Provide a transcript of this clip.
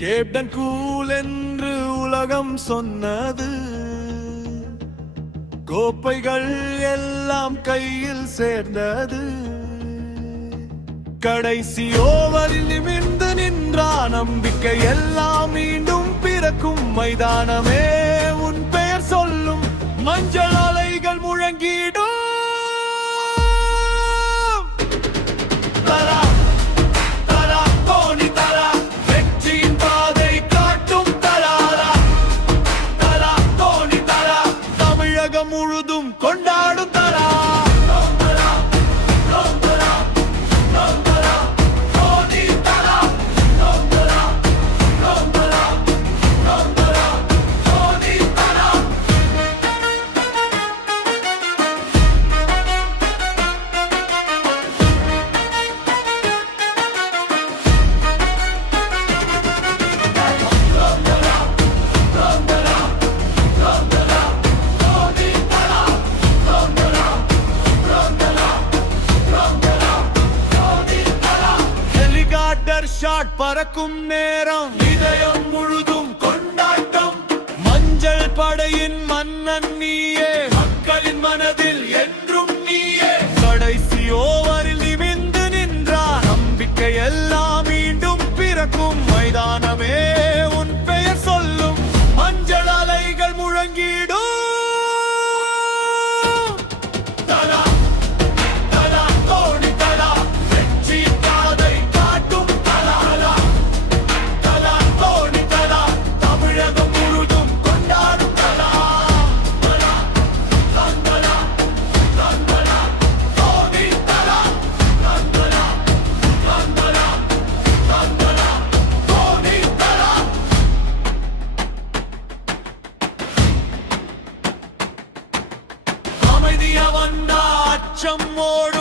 Captain cool என்று உலகம் சொன்னது. கோப்பைகள் எல்லாம் கையில் சேர்ந்தது. கடைசி ஓவரில் நிமிர்ந்து நின்றான் நம்பிக்கை எல்லாம் மீண்டும் பிறக்கும். மைதானமே உன் பெயர் சொல்லும், மஞ்சள் அலைகள் முழங்கிடும். முழுதும் கொண்டாடும் தரா. ஷாட் பறக்கும் நேரம், இதயம் முழுதும் கொண்டாட்டம். மஞ்சள் படையின் மன்னன் நீயே, மக்களின் மனதில் என்றும் நீயே. கடைசி ஓவரில் நிமிர்ந்து நின்றார் நம்பிக்கை எல்லாம் மீண்டும் பிறக்கும். மைதானமே உன் பெயர் சொல்லும், மஞ்சள் அலைகள் முழங்கிடும். அச்சம் ஓடும்